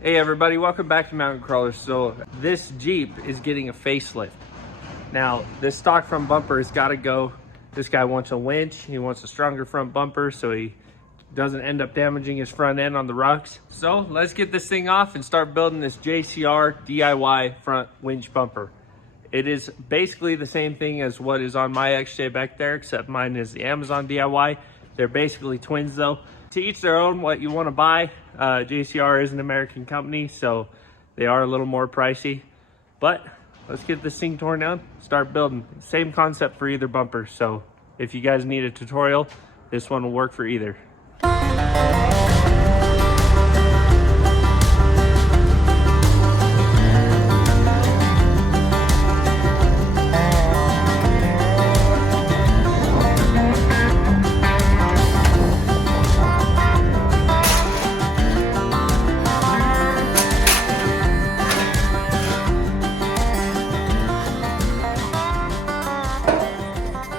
Hey everybody, welcome back to Mountain Crawlers. So this Jeep is getting a facelift. Now this stock front bumper has got to go. This guy wants a winch. He wants a stronger front bumper so he doesn't end up damaging his front end on the rocks. So let's get this thing off and start building this JCR DIY front winch bumper. It is basically the same thing as what is on my XJ back there, except mine is the Amazon DIY. They're basically twins though. To each their own what you want to buy. JCR is an American company, so they are a little more pricey. But let's get this thing torn down, start building. Same concept for either bumper, so if you guys need a tutorial, this one will work for either.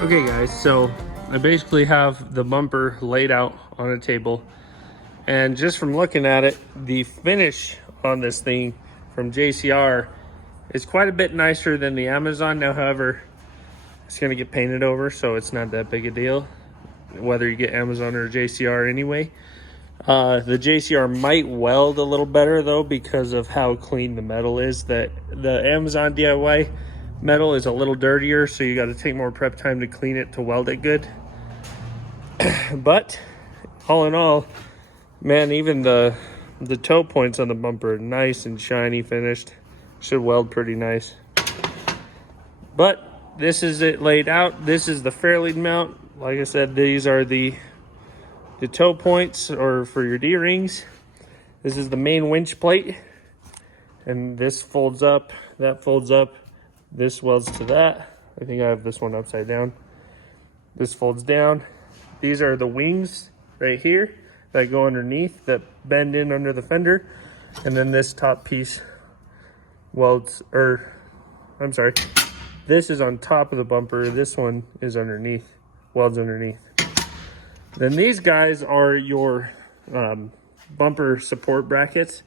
Okay guys, so I basically have the bumper laid out on a table, and just from looking at it, the finish on this thing from JCR is quite a bit nicer than the Amazon. Now however, it's going to get painted over, so it's not that big a deal whether you get Amazon or JCR anyway. The JCR might weld a little better though because of how clean the metal is. That the Amazon DIY metal is a little dirtier, so you got to take more prep time to clean it to weld it good. But all in all, man, even the toe points on the bumper are nice and shiny finished. Should weld pretty nice. But this is it laid out. This is the fairlead mount. Like I said, these are the toe points or for your D-rings. This is the main winch plate, and this folds up, that folds up. This welds to that. I think I have this one upside down. This folds down. These are the wings right here that go underneath, that bend in under the fender. And then this top piece welds, or I'm sorry, this is on top of the bumper. This one is underneath, welds underneath. Then these guys are your bumper support brackets.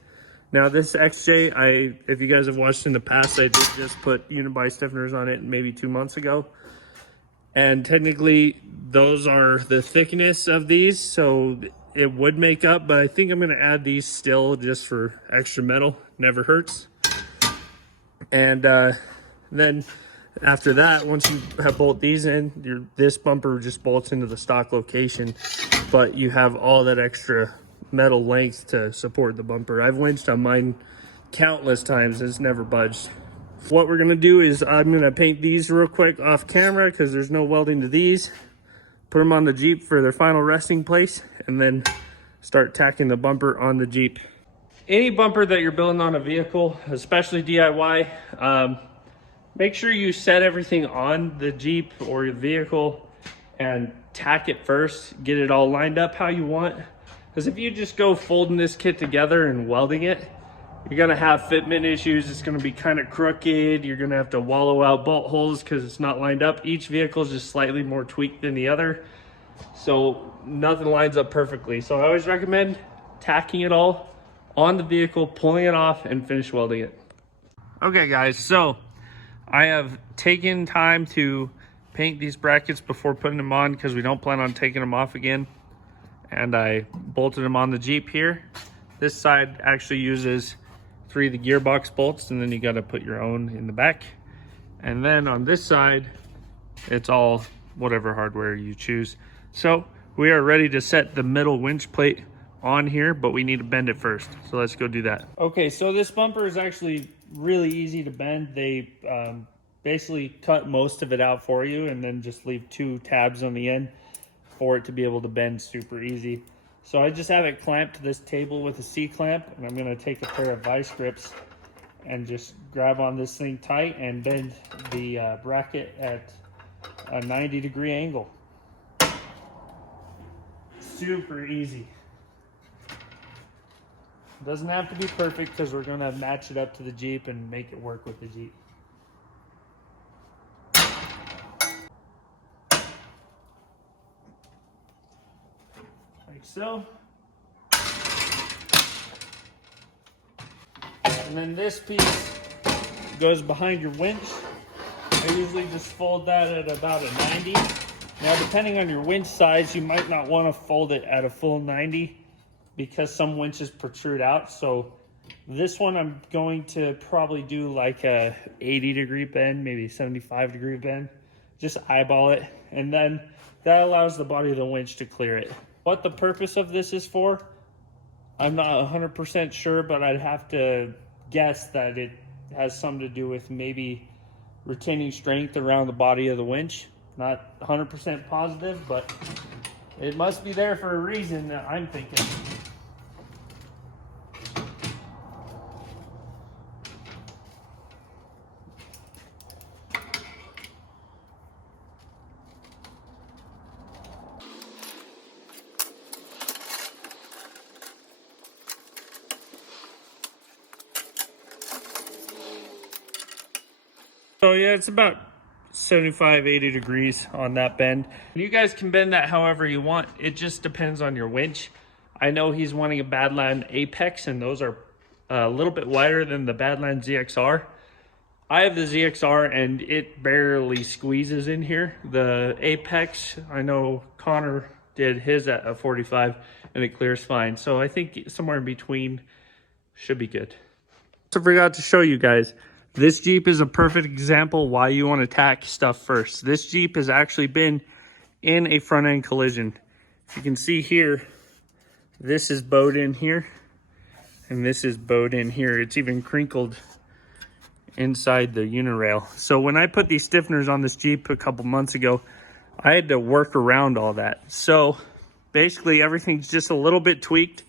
Now this XJ, if you guys have watched in the past, I did just put unibody stiffeners on it maybe 2 months ago. And technically those are the thickness of these, so it would make up, but I think I'm gonna add these still just for extra metal, never hurts. And then after that, once you have bolt these in, this bumper just bolts into the stock location, but you have all that extra metal length to support the bumper. I've winched on mine countless times, it's never budged. What we're gonna do is I'm gonna paint these real quick off camera because there's no welding to these. Put them on the Jeep for their final resting place, and then start tacking the bumper on the Jeep. Any bumper that you're building on a vehicle, especially DIY, make sure you set everything on the Jeep or your vehicle and tack it first. Get it all lined up how you want. Because if you just go folding this kit together and welding it, you're gonna have fitment issues. It's gonna be kind of crooked. You're gonna have to wallow out bolt holes because it's not lined up. Each vehicle is just slightly more tweaked than the other, so nothing lines up perfectly. So I always recommend tacking it all on the vehicle, pulling it off, and finish welding it. Okay guys, so I have taken time to paint these brackets before putting them on because we don't plan on taking them off again. And I bolted them on the Jeep here. This side actually uses 3 of the gearbox bolts, and then you got to put your own in the back. And then on this side, it's all whatever hardware you choose. So we are ready to set the middle winch plate on here, but we need to bend it first. So let's go do that. Okay, so this bumper is actually really easy to bend. They basically cut most of it out for you and then just leave 2 tabs on the end for it to be able to bend super easy. So I just have it clamped to this table with a C-clamp, and I'm gonna take a pair of vice grips and just grab on this thing tight and bend the bracket at a 90-degree angle. Super easy. Doesn't have to be perfect because we're gonna match it up to the Jeep and make it work with the Jeep. Like so. And then this piece goes behind your winch. I usually just fold that at about a 90. Now, depending on your winch size, you might not want to fold it at a full 90 because some winches protrude out. So this one, I'm going to probably do like a 80-degree bend, maybe 75-degree bend. Just eyeball it, and then that allows the body of the winch to clear it. What the purpose of this is for, I'm not 100% sure, but I'd have to guess that it has something to do with maybe retaining strength around the body of the winch. Not 100% positive, but it must be there for a reason, that I'm thinking. So yeah, it's about 75, 80 degrees on that bend. You guys can bend that however you want. It just depends on your winch. I know he's wanting a Badland Apex, and those are a little bit wider than the Badland ZXR. I have the ZXR and it barely squeezes in here. The Apex, I know Connor did his at a 45 and it clears fine. So I think somewhere in between should be good. So I forgot to show you guys. This Jeep is a perfect example why you want to tack stuff first. This Jeep has actually been in a front end collision. You can see here, this is bowed in here and this is bowed in here. It's even crinkled inside the unirail. So when I put these stiffeners on this Jeep a couple months ago, I had to work around all that. So basically everything's just a little bit tweaked,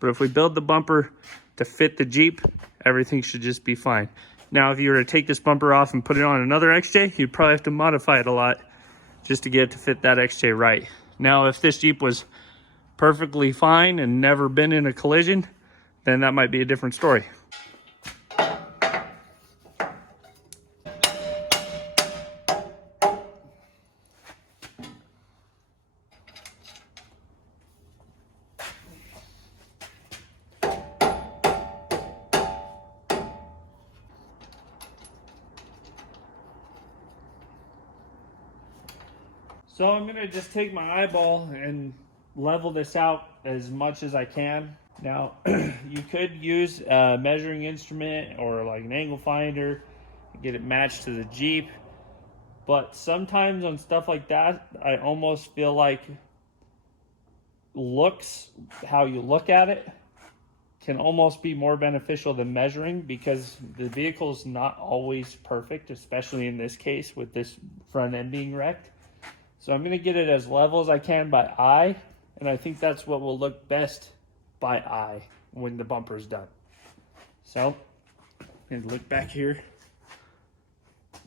but if we build the bumper to fit the Jeep, everything should just be fine. Now, if you were to take this bumper off and put it on another XJ, you'd probably have to modify it a lot just to get it to fit that XJ right. Now, if this Jeep was perfectly fine and never been in a collision, then that might be a different story. So I'm gonna just take my eyeball and level this out as much as I can. Now, you could use a measuring instrument or like an angle finder, get it matched to the Jeep. But sometimes on stuff like that, I almost feel like how you look at it can almost be more beneficial than measuring, because the vehicle is not always perfect, especially in this case with this front end being wrecked. So I'm gonna get it as level as I can by eye, and I think that's what will look best by eye when the bumper's done. So, and look back here. I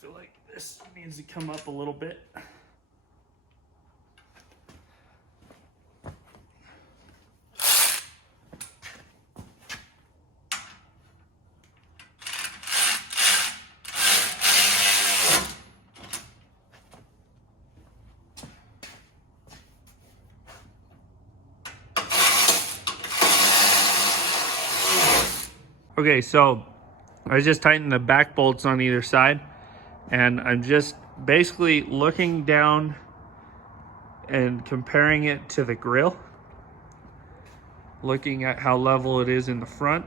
feel like this needs to come up a little bit. Okay, so I just tightened the back bolts on either side, and I'm just basically looking down and comparing it to the grill, looking at how level it is in the front,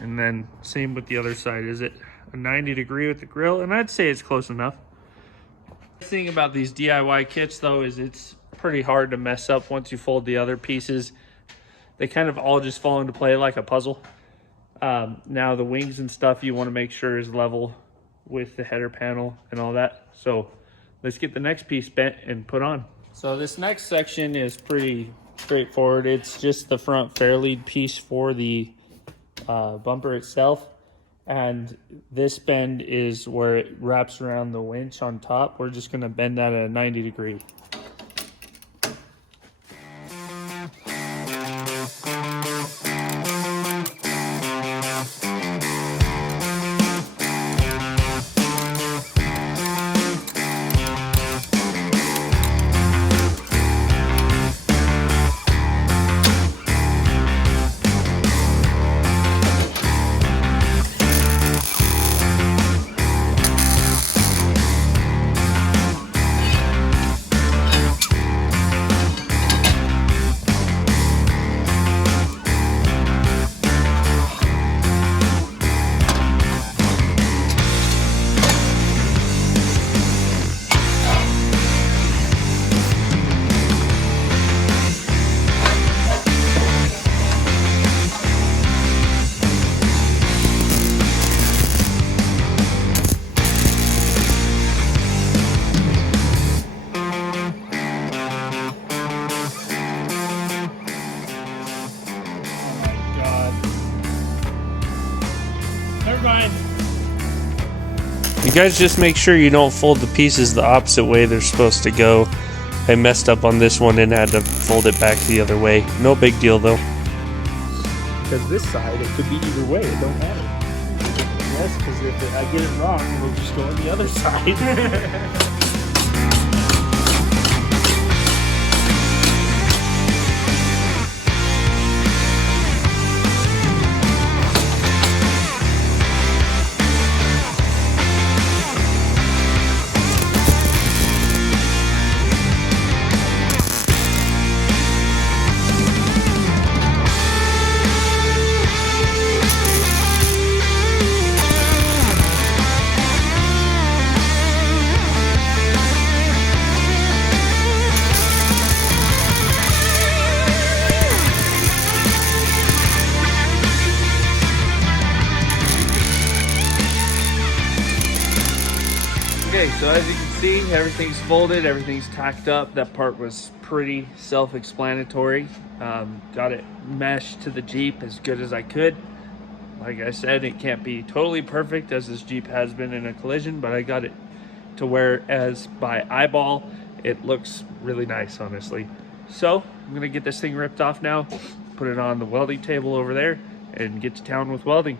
and then same with the other side. Is it a 90 degree with the grill? And I'd say it's close enough. The thing about these DIY kits though is it's pretty hard to mess up once you fold the other pieces. They kind of all just fall into play like a puzzle. Now the wings and stuff you want to make sure is level with the header panel and all that. So let's get the next piece bent and put on. So this next section is pretty straightforward. It's just the front fairlead piece for the bumper itself. And this bend is where it wraps around the winch on top. We're just gonna bend that at a 90 degree. You guys just make sure you don't fold the pieces the opposite way they're supposed to go. I messed up on this one and had to fold it back the other way. No big deal though. Because this side, it could be either way, it don't matter. Yes, because if I get it wrong, it'll just go on the other side. Okay, so as you can see, everything's folded, everything's tacked up. That part was pretty self-explanatory. Got it meshed to the Jeep as good as I could. Like I said, it can't be totally perfect as this Jeep has been in a collision, but I got it to where as by eyeball, it looks really nice, honestly. So I'm gonna get this thing ripped off now, put it on the welding table over there, and get to town with welding.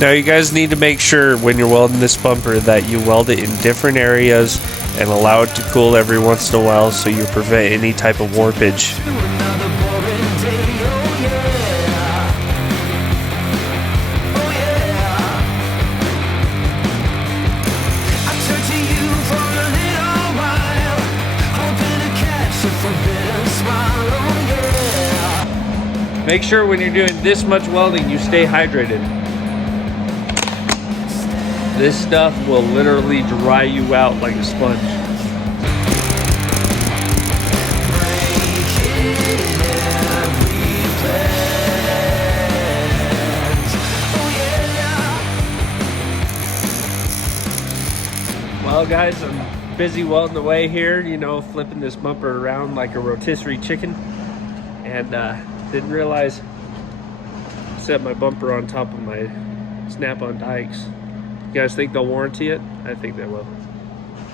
Now you guys need to make sure when you're welding this bumper that you weld it in different areas and allow it to cool every once in a while so you prevent any type of warpage. Make sure when you're doing this much welding you stay hydrated. This stuff will literally dry you out like a sponge. Well guys, I'm busy welding away here, you know, flipping this bumper around like a rotisserie chicken. And didn't realize I set my bumper on top of my snap-on dikes. You guys think they'll warranty it? I think they will.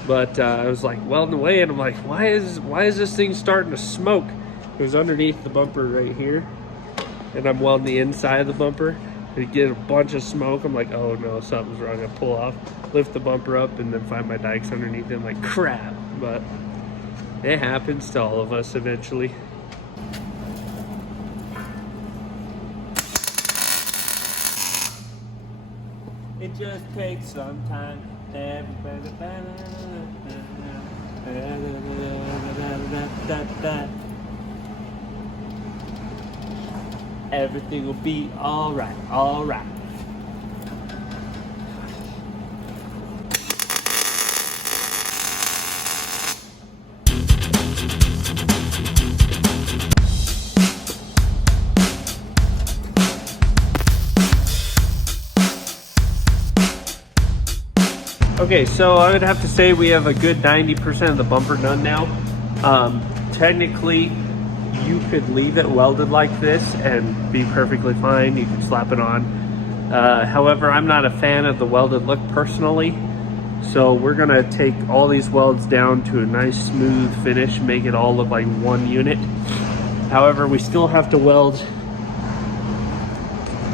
But I was like welding away and I'm like, why is this thing starting to smoke? It was underneath the bumper right here. And I'm welding the inside of the bumper. You get a bunch of smoke. I'm like, oh no, something's wrong. I pull off, lift the bumper up, and then find my dikes underneath it. I'm like, crap. But it happens to all of us eventually. It just takes some time. Everything will be alright, alright. Okay, so I would have to say we have a good 90% of the bumper done now. Technically, you could leave it welded like this and be perfectly fine. You can slap it on. However, I'm not a fan of the welded look personally. So we're gonna take all these welds down to a nice smooth finish, make it all look like one unit. However, we still have to weld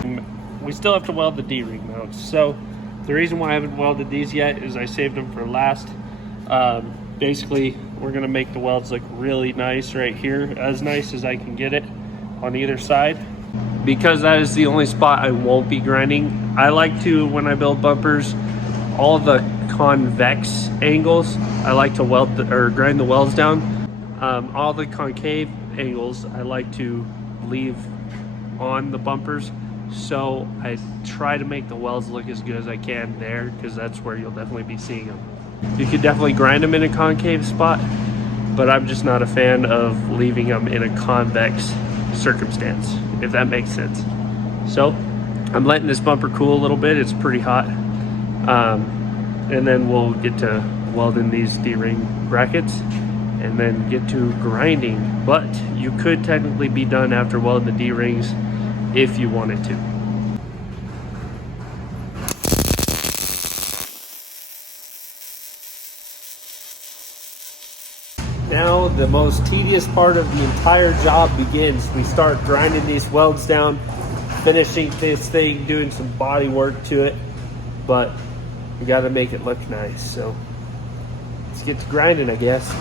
the D-ring mounts. So the reason why I haven't welded these yet is I saved them for last. Basically, we're gonna make the welds look really nice right here, as nice as I can get it on either side. Because that is the only spot I won't be grinding. I like to, when I build bumpers, all the convex angles, I like to grind the welds down. All the concave angles, I like to leave on the bumpers. So I try to make the welds look as good as I can there, because that's where you'll definitely be seeing them. You could definitely grind them in a concave spot, but I'm just not a fan of leaving them in a convex circumstance, if that makes sense. So I'm letting this bumper cool a little bit. It's pretty hot. and then we'll get to welding these D-ring brackets and then get to grinding. But you could technically be done after welding the D-rings if you wanted to. Now the most tedious part of the entire job begins. We start grinding these welds down, finishing this thing, doing some body work to it, but we got to make it look nice. So let's get to grinding, I guess.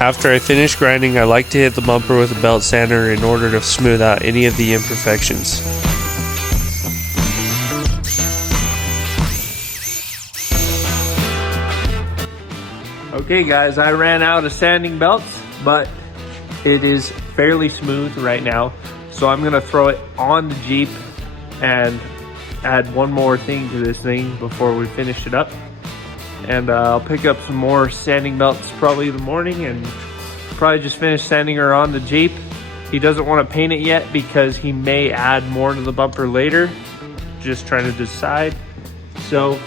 After I finish grinding, I like to hit the bumper with a belt sander in order to smooth out any of the imperfections. Okay guys, I ran out of sanding belts, but it is fairly smooth right now. So I'm gonna throw it on the Jeep and add one more thing to this thing before we finish it up. And I'll pick up some more sanding belts probably in the morning and probably just finish sanding her on the Jeep. He doesn't want to paint it yet because he may add more to the bumper later. Just trying to decide. So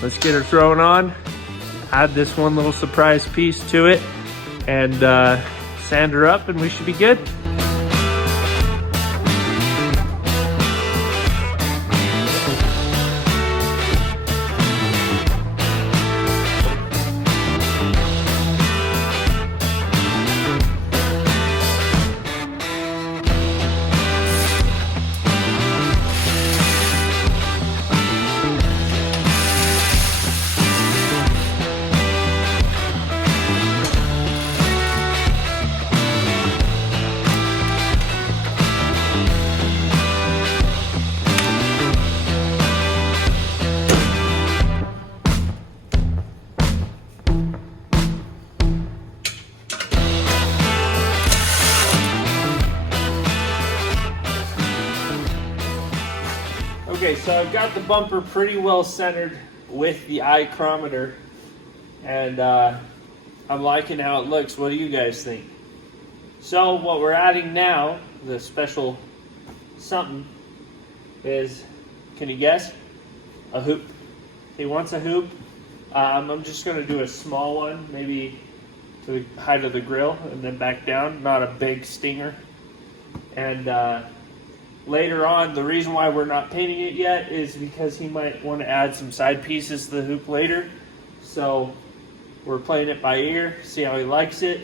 let's get her thrown on, add this one little surprise piece to it, and sand her up, and we should be good. Okay, so I've got the bumper pretty well centered with the ichrometer, and I'm liking how it looks. What do you guys think? So what we're adding now, the special something, is, can you guess? A hoop. He wants a hoop. I'm just going to do a small one, maybe to the height of the grill, and then back down, not a big stinger. And later on, the reason why we're not painting it yet is because he might want to add some side pieces to the hoop later. So we're playing it by ear, see how he likes it.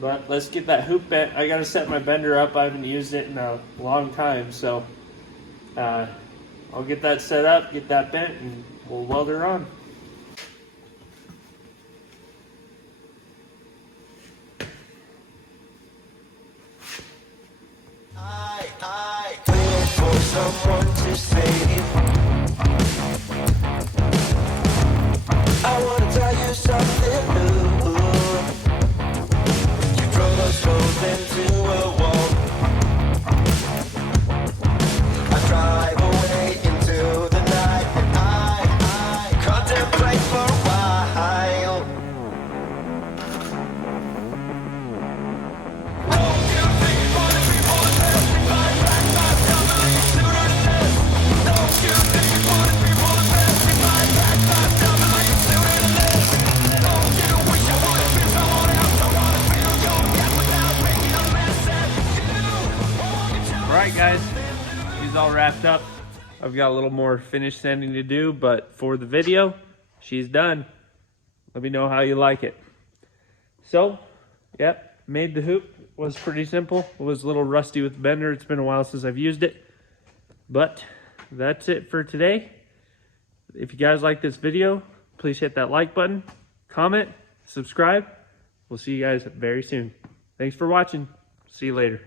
But let's get that hoop bent. I got to set my bender up. I haven't used it in a long time. So I'll get that set up, get that bent, and we'll weld her on. I wait for someone to save. I wanna tell you something new. You drove us both into a wall. I drive away into the night, and I contemplate for a while. Alright guys, she's all wrapped up. I've got a little more finish sanding to do, but for the video, she's done. Let me know how you like it. So, yep, made the hoop. Was pretty simple. It was a little rusty with the bender. It's been a while since I've used it. But that's it for today. If you guys like this video, please hit that like button, comment, subscribe. We'll see you guys very soon. Thanks for watching. See you later.